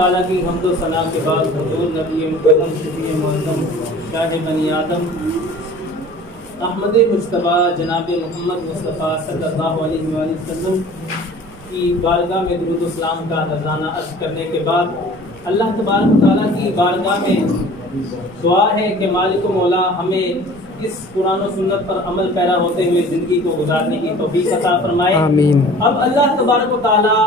ताला की हम्दो सना के बाद हुजूर नबी मुकर्रम शफी मुअज़्ज़म शाह बनी आदम अहमद मुज्तबा जनाब मोहम्मद मुस्तफ़ा सल्लल्लाहु अलैहि वसल्लम की बारगाह में दुरूद व सलाम का नज़राना अर्ज़ करने के बाद अल्लाह तबारक व तआला की बारगाह में दुआ है कि मालिक मौला हमें इस कुरान और सुन्नत पर अमल पैरा होते हुए ज़िंदगी को गुजारने की तौफीक अता फरमाए। आमीन। अब अल्लाह तबारक व तआला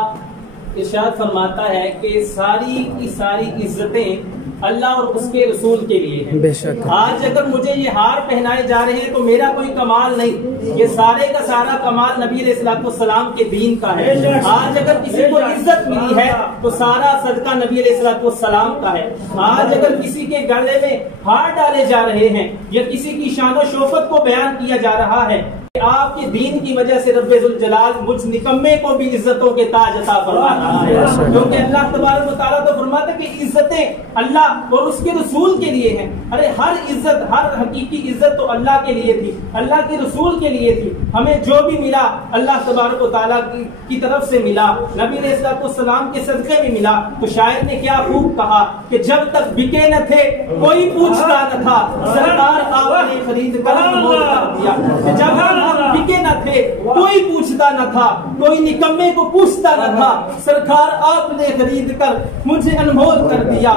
इरशाद फरमाता है कि सारी की सारी इज्जतें अल्लाह और उसके रसूल के लिए है। बेशक आज अगर मुझे ये हार पहनाए जा रहे हैं तो मेरा कोई कमाल नहीं, ये सारे का सारा कमाल नबी अलैहिस्सलाम के दीन का है। आज अगर किसी को इज्जत मिली है तो सारा सदका नबी अलैहिस्सलाम का है। आज अगर किसी के गले में हार डाले जा रहे हैं या किसी की शान शौकत को बयान किया जा रहा है, आपके दीन की वजह से रब्बुल जलाल मुझ निकम्मे को भी इज्जतों के ताज अता फरमा रहा है। क्योंकि अल्लाह तबारक व तआला तो फरमाता है कि इज्जतें अल्लाह और उसके रसूल के लिए हैं। अरे हर इज्जत, हर हकीकी इज्जत तो अल्लाह के लिए थी, अल्लाह के रसूल के लिए थी। हमें जो भी मिला अल्लाह तबारक व तआला की तरफ से मिला, नबी अलैहिस्सलाम के सदक़े में मिला। तो शायर ने क्या खूब कहा कि जब तक बिके न थे कोई पूछता न था, सरकार आपने खरीद कर अनमोल कर दिया। जब बिके न थे कोई पूछता न था, कोई निकम्मे को पूछता न था, सरकार आपने खरीद कर मुझे अनमोल कर दिया।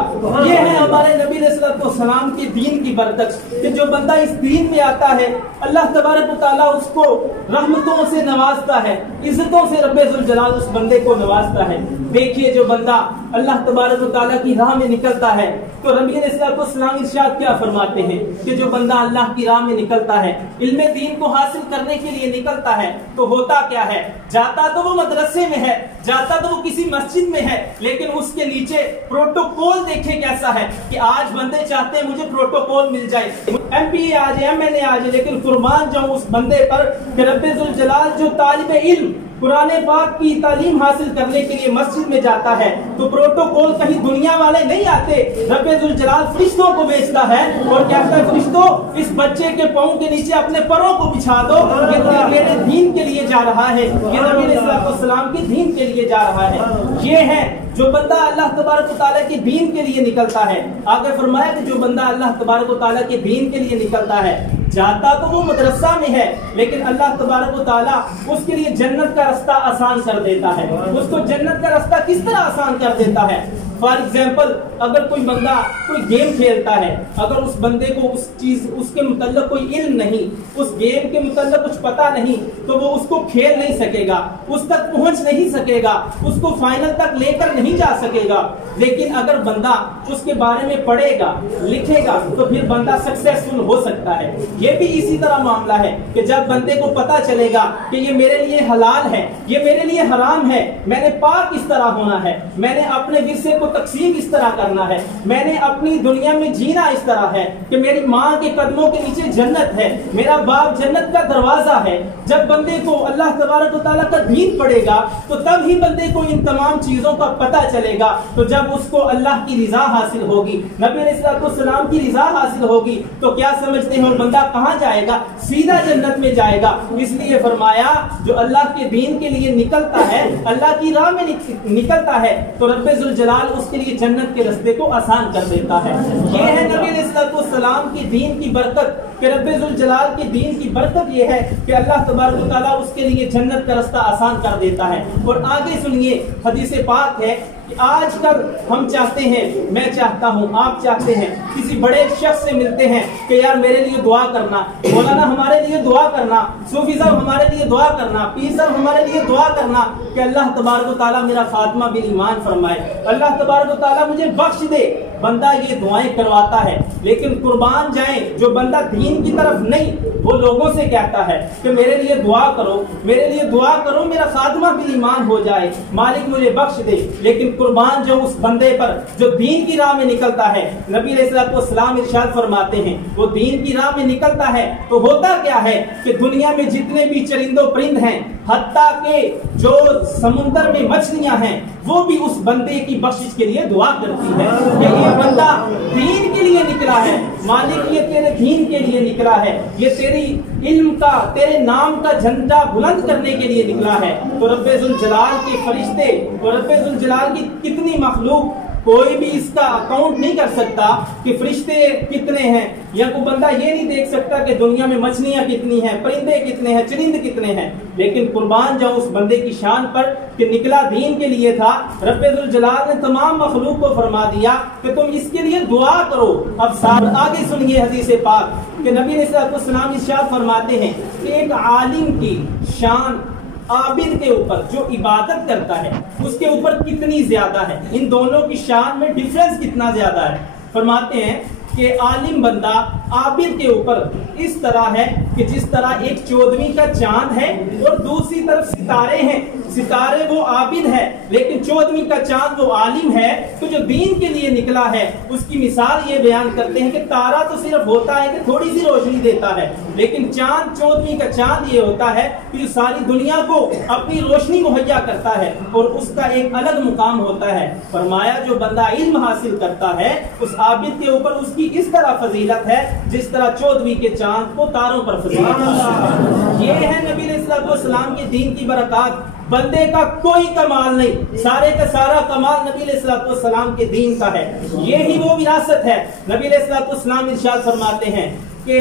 ये है हमारे नबी अलैहिस्सलाम के दीन की बरकत कि जो बंदा इस दीन में आता है अल्लाह तबारक व तआला उसको रहमतों से नवाजता है, इज्जतों से रब्बुल जलाल उस बंदे को नवाजता है। देखिए जो बंदा अल्लाह तबारक व तआला की राह में निकलता है तो नबी अलैहिस्सलाम इरशाद क्या फरमाते हैं कि जो बंदा अल्लाह की राह में निकलता है, इल्मे दीन को हासिल करने के लिए निकलता है तो होता क्या है, जाता तो वो मदरसे में है, जाता तो वो किसी मस्जिद में है, लेकिन उसके नीचे प्रोटोकॉल देखे कैसा है कि आज बंदे चाहते हैं मुझे प्रोटोकॉल मिल जाए, MP आ जाए, MNA आ जाए, लेकिन कुर्बान जाऊं उस बंदे पर कि रब्बुल जलाल जो तालिबे इल्म कुरान पाक की तालीम हासिल करने के लिए मस्जिद में जाता है तो प्रोटोकॉल कहीं दुनिया वाले नहीं आते, रब्बुल जलाल फरिश्तों को भेजता है और कहता है फरिश्तों इस बच्चे के पांव के नीचे अपने परों को बिछा दो, ये मेरे दीन के लिए जा रहा है, ये नबी अलैहिस्सलाम के दीन के लिए जा रहा है। ये है जो बंदा अल्लाह तबारक व तआला के दीन के लिए निकलता है। आगे फरमाया कि जो बंदा अल्लाह तबारक व तआला के दीन के लिए निकलता है, जाता तो वो मदरसा में है लेकिन अल्लाह तबारक व तआला उसके लिए जन्नत का रास्ता आसान कर देता है। उसको जन्नत का रास्ता किस तरह आसान कर देता है? फॉर एग्जाम्पल अगर कोई बंदा कोई गेम खेलता है, अगर उस बंदे को उस चीज उसके मुतल्लिक कोई इल्म नहीं, उस गेम के मुतल्लिक कुछ पता नहीं, तो वो उसको खेल नहीं सकेगा, उस तक पहुंच नहीं सकेगा, उसको फाइनल तक लेकर नहीं जा सकेगा। लेकिन अगर बंदा उसके बारे में पढ़ेगा लिखेगा तो फिर बंदा सक्सेसफुल हो सकता है। ये भी इसी तरह मामला है कि जब बंदे को पता चलेगा कि ये मेरे लिए हलाल है, ये मेरे लिए हराम है, मैंने पाक इस तरह होना है, मैंने अपने विरसे को तकसीम इस तरह करना है, मैंने अपनी दुनिया में जीना इस तरह है कि मेरी माँ के कदमों के नीचे जन्नत है, मेरा बाप जन्नत का दरवाजा है। जब बंदे को अल्लाह तबारक व तआला का दीन पड़ेगा तो तब ही बंदे को इन तमाम चीजों का पता चलेगा। तो जब उसको अल्लाह की रिजा हासिल होगी, नबी अलैहिस्सलाम की रिजा हासिल होगी, तो क्या समझते हैं बंदा कहाँ जाएगा? सीधा जन्नत में जाएगा। इसलिए फरमाया जो अल्लाह के दीन के लिए निकलता है, अल्लाह की राह में निकलता है तो रब्बुल जलाल उसके लिए जन्नत के रास्ते को आसान कर देता है। ये है नबी अलैहिस्सलाम की दीन की बरकत कि रब्बुल जलाल के दीन की बरकत ये है कि अल्लाह तबारक व तआला उसके लिए जन्नत का रास्ता आसान कर देता है। और आगे सुनिए हदीस पाक है कि आजकल हम चाहते हैं, मैं चाहता हूं, आप चाहते हैं, किसी बड़े शख्स से मिलते हैं कि यार मेरे लिए दुआ करना, मौलाना हमारे लिए दुआ करना, सूफी साहब हमारे लिए दुआ करना, पीर साहब हमारे लिए दुआ करना कि अल्लाह तबारक व तआला मेरा खात्मा बिल ईमान फरमाए, अल्लाह तबारक व तआला मुझे बख्श दे। बंदा ये दुआएं करवाता है, लेकिन कुर्बान जाए जो बंदा दीन की तरफ नहीं, वो लोगों से कहता है कि मेरे लिए दुआ करो, मेरे लिए दुआ करो, मेरा खात्मा बिल ईमान हो जाए, मालिक मुझे बख्श दे। लेकिन कुर्बान जो उस बंदे पर जो दीन की राह में निकलता है, नबी अलैहिस्सलाम इरशाद फरमाते हैं वो दीन की राह में निकलता है तो होता क्या है कि दुनिया में जितने भी चरिंदो परिंद हैं, हत्ता के जो समुंदर में मछलियां हैं, वो भी उस बंदे की बख्शिश के लिए दुआ करती है कि ये बंदा दीन के लिए निकला है, मालिक ये तेरे दीन के लिए निकला है, ये तेरी इल्म का, तेरे नाम का झंडा बुलंद करने के लिए निकला है। तो रब्बुल जलाल के फरिश्ते और रब्बुल जलाल की कितनी मखलूक कोई भी इसका अकाउंट नहीं कर सकता कि फरिश्ते कितने हैं, या कोई बंदा ये नहीं देख सकता कि दुनिया में मछलियां कितनी हैं, परिंदे कितने हैं, चरिंद कितने हैं। लेकिन कुर्बान जाऊं उस बंदे की शान पर कि निकला दीन के लिए था। रब्बुल जलाल ने तमाम मखलूक को फरमा दिया कि तुम इसके लिए दुआ करो। अब साहब आगे सुनिए हदीस पाक कि नबी अलैहिस्सलाम इरशाद फरमाते हैं कि एक आलिम की शान आबिद के ऊपर जो इबादत करता है उसके ऊपर कितनी ज्यादा है, इन दोनों की शान में डिफरेंस कितना ज्यादा है। फरमाते हैं कि आलिम बंदा आबिद के ऊपर इस तरह है कि जिस तरह एक 14वीं का चांद है और दूसरी तरफ सितारे हैं। सितारे वो आबिद है लेकिन 14वीं का चांद वो आलिम है। तो जो दीन के लिए निकला है उसकी मिसाल ये बयान करते हैं कि तारा तो सिर्फ होता है कि थोड़ी सी रोशनी देता है, लेकिन चांद 14वीं का चांद ये होता है कि जो सारी दुनिया को अपनी रोशनी मुहैया करता है और उसका एक अलग मुकाम होता है। फरमाया जो बंदा इल्म हासिल करता है उस आबिद के ऊपर उसकी इस तरह फजीलत है जिस तरह 14वीं के चांद को तारों पर फजीलत है। ये है नबी अलैहिस्सलाम के दीन की बरकत। बंदे का कोई कमाल नहीं, सारे का सारा कमाल नबी अलैहिस्सलाम के दीन का है। यही वो विरासत है। नबी अलैहिस्सलाम इरशाद फरमाते हैं कि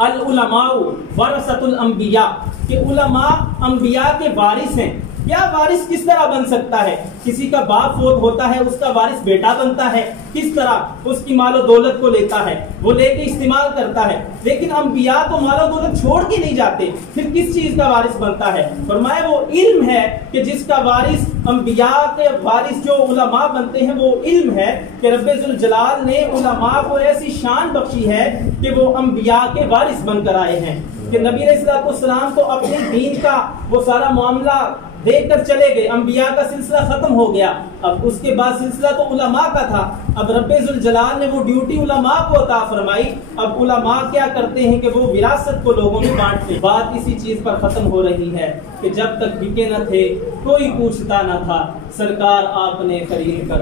अल उलमाउ वरसतुल अंबिया, कि उलमा अंबिया के वारिस हैं। क्या वारिस किस तरह बन सकता है? किसी का बाप फोत होता है उसका वारिस बेटा बनता है, किस तरह उसकी मालो दौलत को लेता है, वो लेके इस्तेमाल करता है। लेकिन अंबिया तो मालो दौलत छोड़ के नहीं जाते, फिर किस चीज का वारिस बनता है? फरमाया वो इल्म है कि जिसका वारिस अंबिया के वारिस जो उलमा बनते हैं वो इल्म है कि रब्बुल जलाल ने उलमा को ऐसी शान बख्शी है कि वो अंबिया के वारिस बनकर आए हैं। कि नबी अलैहिस्सलाम तो अपने दीन का वो सारा मामला देखकर चले गए, अंबिया का सिलसिला खत्म हो गया। अब उसके बाद सिलसिला तो उलमा का था। अब रब्बुल जलाल ने वो ड्यूटी उलमा को अता फरमाई। अब उलमा क्या करते हैं कि वो विरासत को लोगों में बांटते। बात इसी चीज पर खत्म हो रही है कि जब तक बिके न थे कोई पूछता न था, सरकार आपने खरीद कर